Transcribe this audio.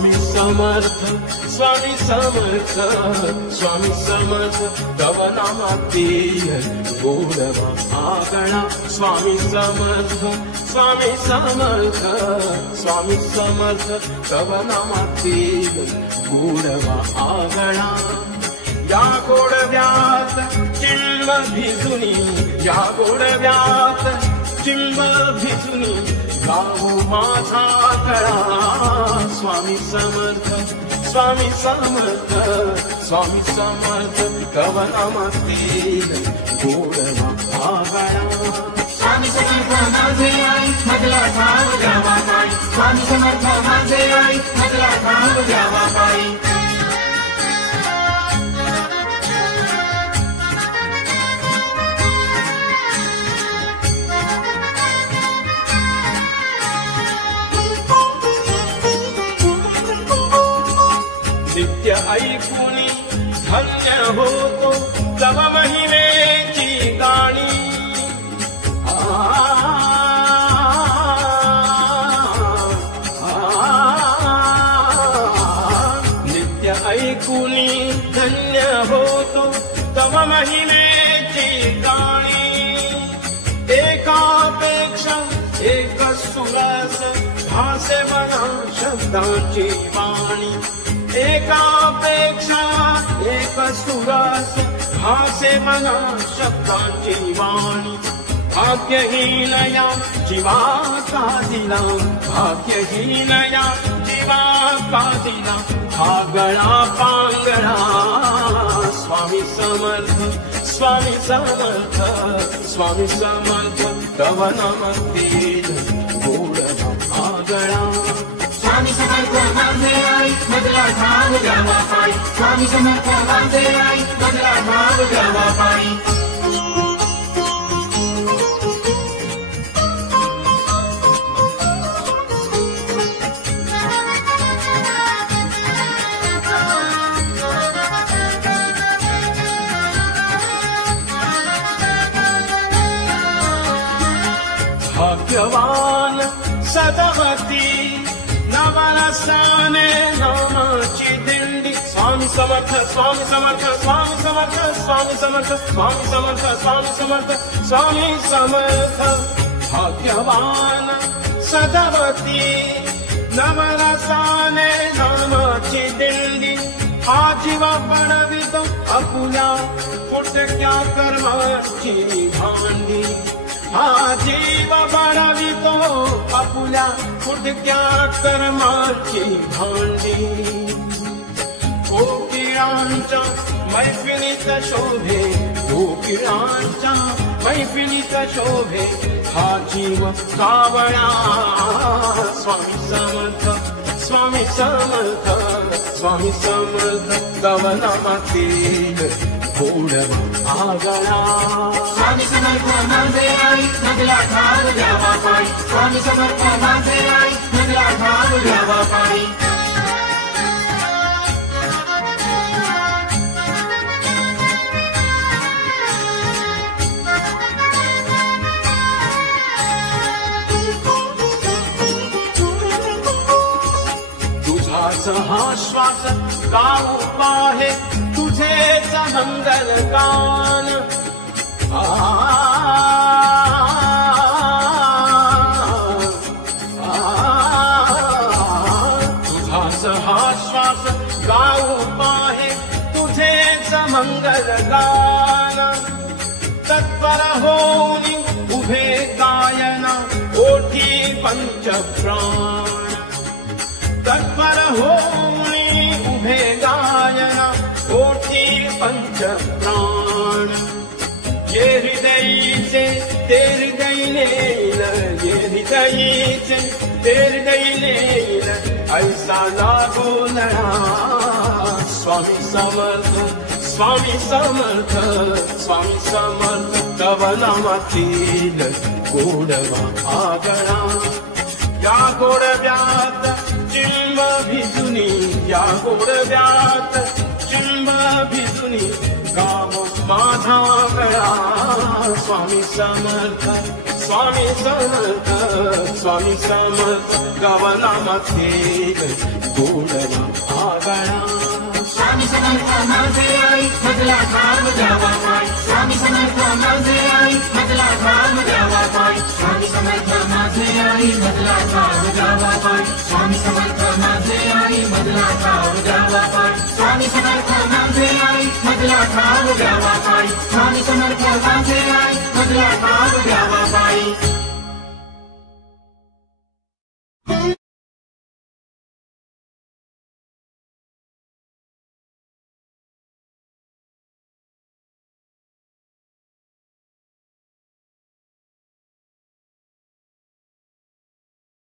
स्वामी समर्थ स्वामी समर्थ स्वामी समर्थ तव नामातील गोडवा आगळा स्वामी समर्थ स्वामी समर्थ स्वामी समर्थ तव नामातील गोडवा आगळा या गोडव्यात चिंब भिजुनी या गोडव्यात चिंब भिजुनी गाऊ माझा गळा स्वामी समर्थ स्वामी समर्थ स्वामी समर्थ तव नामातील गोडवा आगळा स्वामी समर्थ माझे आई मधला ठाव द्यावा पायी स्वामी समर्थ माझे आई मधला ठाव द्यावा पायी नित्य ऐकुनी धन्य होतो तव महिमेची गाणी नित्य ऐकुनी धन्य होतो तव महिमेची गाणी एकापेक्षा एक सुरस भासे मना शब्दांची वाणी एकापेक्षा एक सुरस भासे मना शब्दांची वाणी भाग्यहीनया जीवा का दिला भाग्यहीनया जीवा का दिला हा गळा पांगळा स्वामी समर्थ स्वामी समर्थ स्वामी समर्थ तव नामातील गोडवा आगळा स्वामी समर्थ माझे आई मधला ठाव द्यावा पायी स्वामी समर्थ माझे आई मधला ठाव द्यावा पायी भाग्यवान सदवती नवरसाने नामाची दिंडी स्वामी समर्थ स्वामी समर्थ स्वामी समर्थ स्वामी समर्थ स्वामी समर्थ स्वामी समर्थ स्वामी समर्थ भाग्यवान सदवती नवरसाने नामाची दिंडी आजीवा पडवितो आपुल्या फुटक्या कर्माची भांडी आजीव बळवितो आपुल्या फुटक्या कर्माची भांडी कोकिळांच्या मैफिलीत शोभे कोकिळांच्या मैफिलीत शोभे हा जीव कावळा स्वामी समर्थ स्वामी समर्थ स्वामी समर्थ तव नामातील गोडवा आगळा स्वामी समर्थ माझे आई मधला ठाव द्यावा पायी स्वामी समर्थ माझे आई मधला ठाव द्यावा पायी तुझाच हा श्वास गाऊ पाहे तुझेच मंगल गान तुझाच हा श्वास गाऊ पाहे तुझेच मंगल गान तत्पर होनी उभे गायना ओठी पंच प्राण तत्पर होनी उभे गायना ओठी पंच प्राण ये हृदयीचे ते हृदय नेल ये हृदयीचे ते हृदय नेल ऐसा लागोलळा स्वामी समर्थ स्वामी समर्थ स्वामी समर्थ तव नामातील गोडवा आगळा या गोडव्यात चिंब भिजुनी या गोडव्यात चिंब भिजुनी गाव माझा गळा स्वामी समर्थ स्वामी समर्थ गवनामध्ये गोडवा आगळा स्वामी समर्थ माझे आई मजला धाम द्यावा पाय स्वामी समर्थ माझे आई मजला धाम द्यावा पाय स्वामी समर्थ माझे आई मजला धाम द्यावा पाय स्वामी समर्थ माझे आई मजला धाम द्यावा पाय स्वामी समर्थ माझे आई मजला धाम द्यावा पाय स्वामी समर्थ माझे आई मजला धाम द्यावा पाय